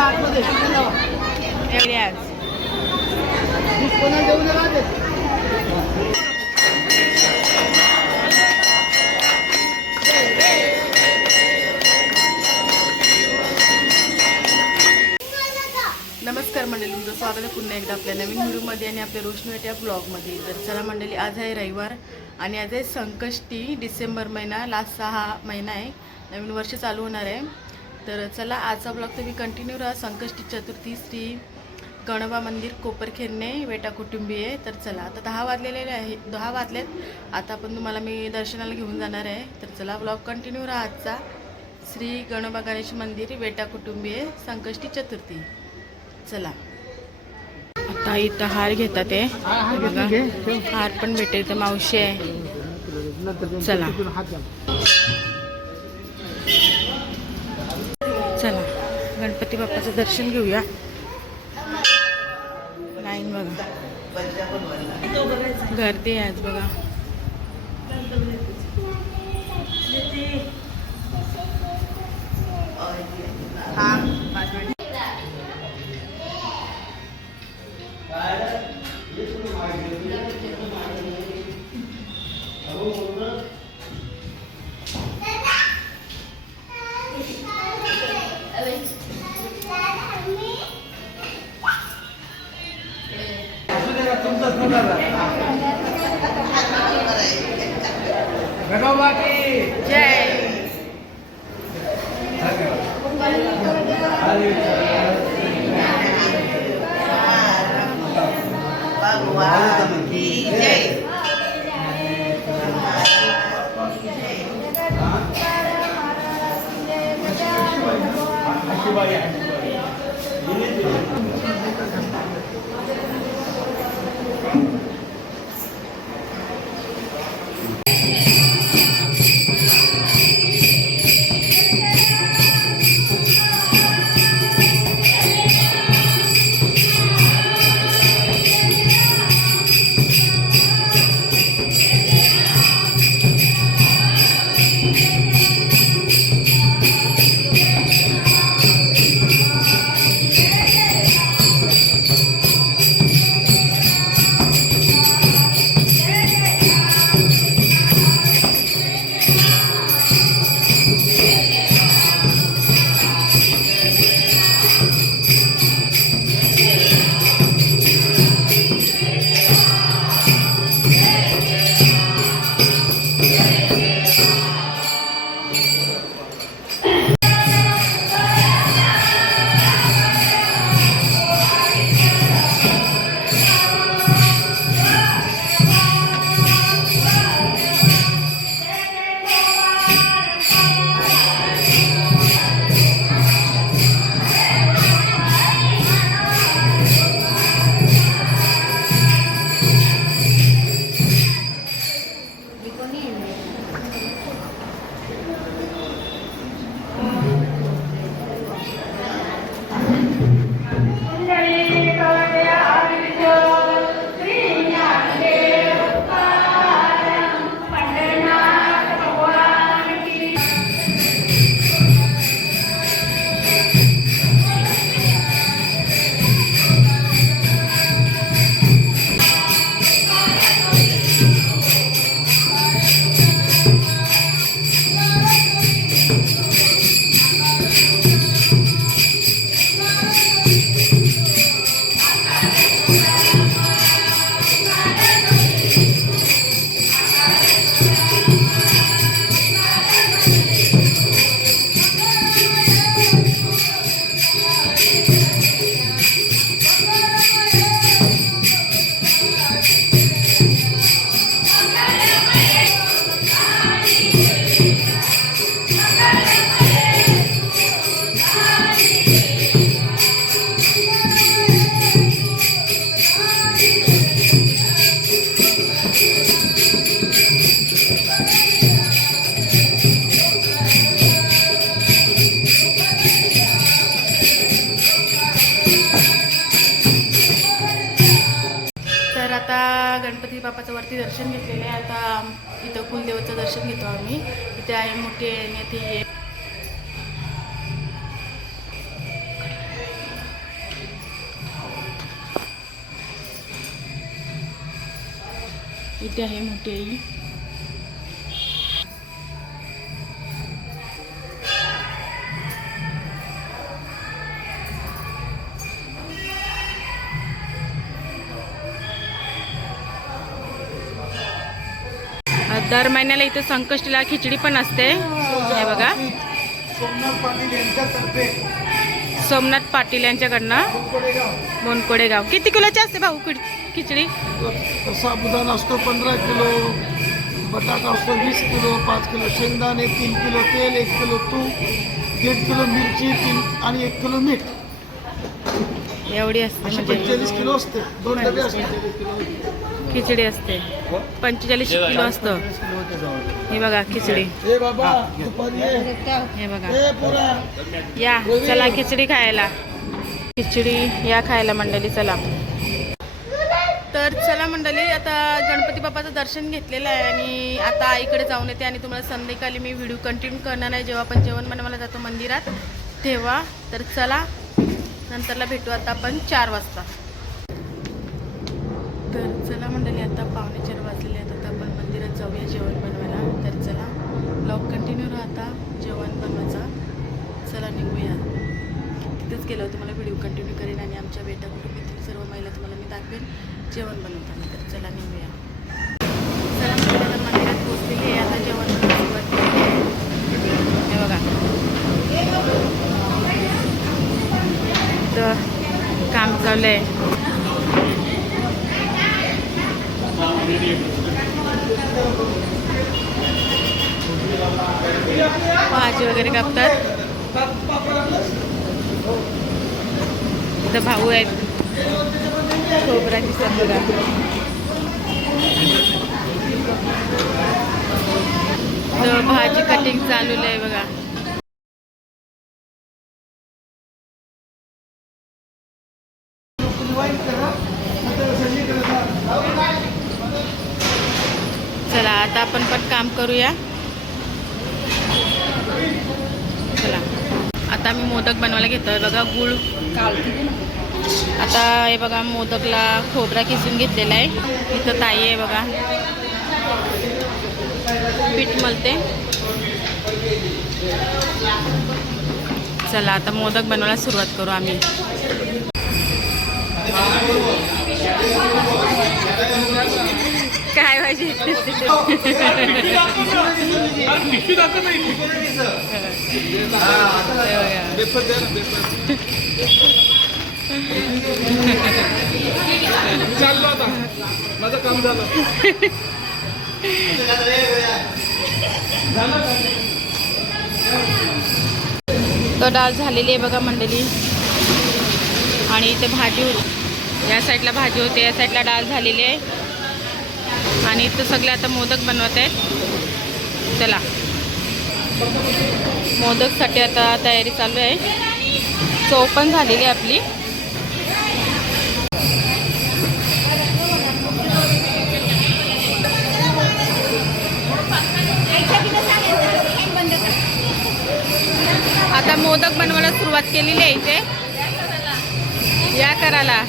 नमस्कार मंडळी, तुमचं स्वागत आहे पुन्हा एकदा आपल्या नवीन व्हिडिओमध्ये आणि आपल्या रोशनी या ब्लॉगमध्ये. तर चला मंडळी, आज आहे रविवार आणि आज आहे संकष्टी. डिसेंबर महिना, लास्ट 6 महिना आहे, नवीन वर्ष चालू होणार आहे. तर चला आजचा ब्लॉग तुम्ही कंटिन्यू राहा. संकष्टी चतुर्थी श्री गणोबा मंदिर कोपरखेरणे वेटा कुटुंबी आहे. तर चला आता 10 वाजलेले आहे, 10 वाजलेत. आता आपण तुम्हाला मी दर्शनाला घेऊन जाणार आहे. तर चला ब्लॉग कंटिन्यू राहा. आजचा श्री गणोबा गणेश मंदिर वेटा कुटुंबी आहे, संकष्टी चतुर्थी. चला आता इथं हार घेतात ते बघा, हार पण भेटेल. तर मावशी आहे. चला चला गणपती बाप्पाचं दर्शन घेऊया. लाईन बघा, गर्दी आहे आज बघा. जय भगवान की जय. गणपती बाप्पाचं वरती दर्शन घेतलेलं आहे. आता इथं कुलदेवचं दर्शन घेतो आम्ही. इथे आहे मोठे नेते. इथे आहे मोठी आई. दर महिन्याला इथे संकष्टीला खिचडी पण असते. हे बघा, सोमनाथ पाटील यांच्याकडनं मोनकोडे गाव. किती किलोची असते भाऊ खिचडी? साबुदाणा असतो 15 किलो, बटाटा असतो 20 किलो, 5 किलो शेंगदाणे, 3 किलो तेल, 1 किलो तूप, 1.5 किलो मिरची, 3 आणि 1 किलो मीठ. एवढी असते म्हणजे 45 किलो असते. 2 डबे असते खिचडी असते. 45 किलो असतं. हे बघा खिचडी. हे बाबा दुपारी हे बघा, या चला खिचडी खायला. खिचडी या खायला मंडळी, चला. तर चला मंडळी, आता गणपती बाप्पाचं दर्शन घेतलेलं आहे आणि आता आईकडे जाऊन येते आणि तुम्हाला संध्याकाळी मी व्हिडिओ कंटिन्यू करणार आहे. जेव्हा आपण जेवण बनवायला जातो मंदिरात तेव्हा. तर चला, नंतरला भेटू आता आपण 4 वाजता. तर चला मंडळी, आता 4:45 वाजलेले आहेत. आता आपण मंदिरात जाऊया जेवण बनवायला. तर चला, ब्लॉग कंटिन्यू राहता जेवण बनवायचा. चला निघूया. तिथेच गेलो तुम्हाला व्हिडिओ कंटिन्यू करेन आणि आमच्या बेटा कुटुंबातील सर्व महिला तुम्हाला मी दाखवेन जेवण बनवताना. तर चला निघूया. चला मंदिरात, मंदिरात पोचलेली आहे. आता जेवण बनवायला सुरुवात केली. हे बघा, तर काम चालू आहे. भाजी वगैरे कापतात. इथं भाऊ आहेत. खोबऱ्याची बघा. तर भाजी कटिंग चालू आहे बघा. चला, आता आपण पण काम करूया. चला, आता मी मोदक बनवायला घेतोय बघा. गुळ आता हे बघा, मोदकला खोबरा किसून घेतलेला आहे. इथं ताई आहे बघा, पीठ मळते. चला, आता मोदक बनवायला सुरुवात करू आम्ही. काय पाहिजे? चाललं आता माझं काम झालं. तो डाळ झालेली आहे बघा मंडळी. आणि इथे भाजी होती, या साईडला भाजी होते, या साईडला डाळ झालेली आहे. आणि इथं सगळे आता मोदक बनवत आहेत. चला, मोदकसाठी आता तयारी चालू आहे. चव पण झालेली आहे आपली. आता मोदक बनवायला सुरुवात केलेली आहे इथे. या करायला.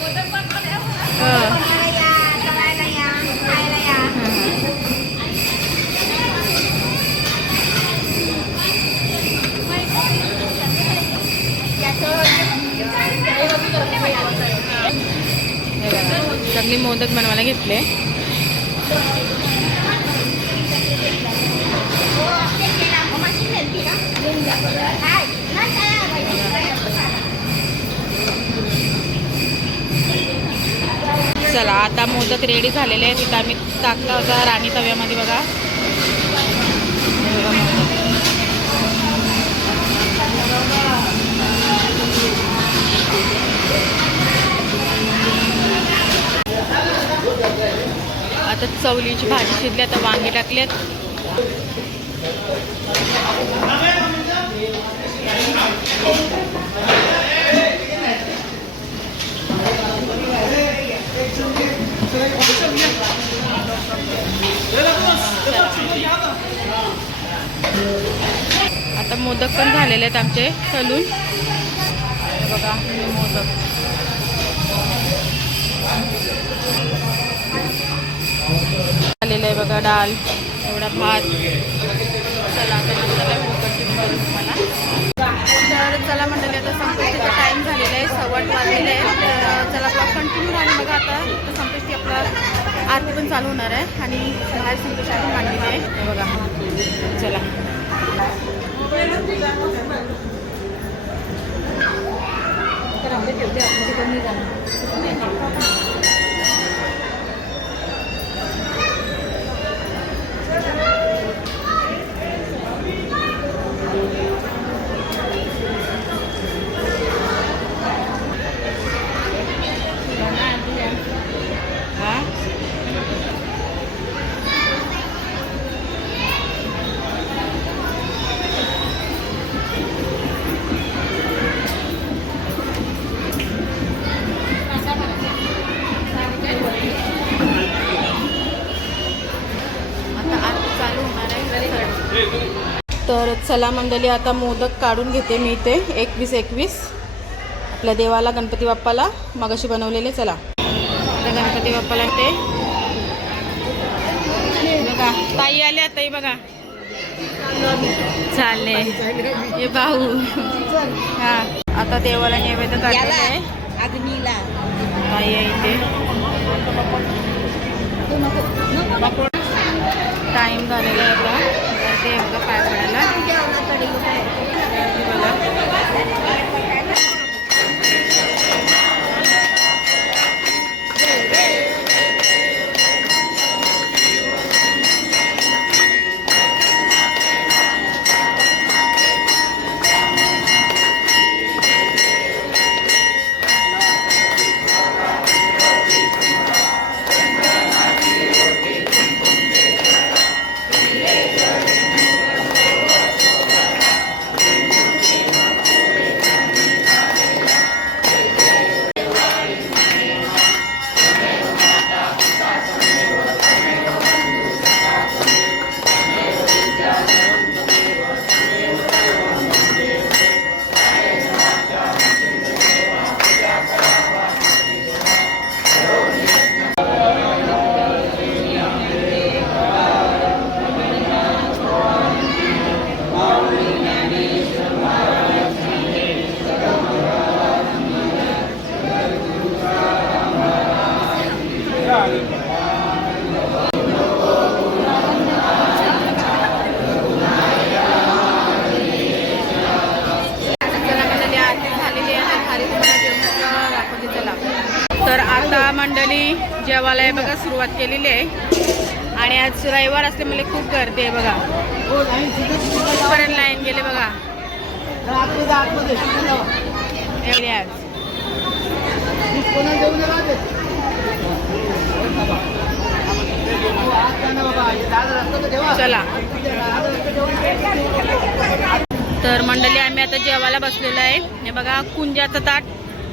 सगळी मोदक बनवायला घेतले. चला, आता मोदक रेडी झालेले आहेत. तिथं आम्ही टाकला होता राणी तव्यामध्ये बघा. आता चवलीची भाजी शिजली. आता वांगे टाकलेत. आता मोदक पण झालेले आहेत आमचे तळून. बघा मोदक. झालेले. 1 आता डाळ, एवढा भात. चला आता नंतरला व्हिडिओ कंटिन्यू करू तुम्हाला. तर चला मंडळी, आता संकष्टीचा टाईम झालेला आहे, 8:15 वाजलेले आहे. तर चला ब्लॉग कंटिन्यू राहणे बघा. आता संकष्टी आपला आरती पण चालू होणार आहे आणि बाहेर संकष्टी पण मांडलेली आहे. हे बघा, चला. तर चला मंडळी, आता मोदक काढून घेते मी इथे 21 आपल्या देवाला, गणपती बाप्पाला मगाशी बनवलेले. चला आता गणपती बाप्पाला ते बघा, ताई आल्या. ताई बघा चालले हे भाऊ. हा, आता देवाला नैवेद्य काढलेला आहे. ताई आहे इथे. टाईम झालेला आहे आता. ते बघा पाय पडायला. तर आता मंडळी जेवायला आहे बघा सुरुवात केलेली आहे आणि आज रविवार असल्यामुळे खूप गर्दी आहे बघा. कुठपर्यंत लाईन गेले बघा एवढी आज. चला तर मंडळी, आम्ही आता जेवायला बसलेलो आहे. हे बघा, कुंजाचं ताट,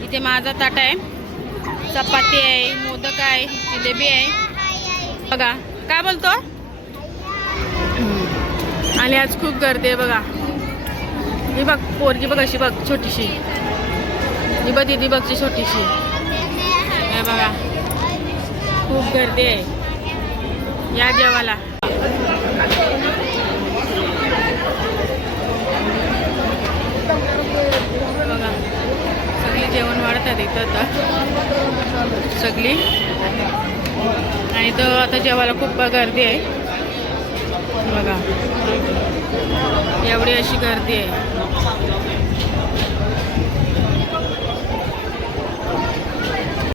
इथे माझा ताट आहे, चपाती आहे, मोदक आहे, जिलेबी आहे बघा. काय बोलतो? आणि आज खूप गर्दी आहे बघा. ही बघ पोरगी बघ, अशी बघ छोटीशी. ही बघ दीदी बघची छोटीशी. हे बघा खूप गर्दी आहे. या जेवायला. बघा सगळी जेवण वाढतात इथं आता सगळी. आणि तर आता जेवायला खूप गर्दी आहे बघा. एवढी अशी गर्दी आहे.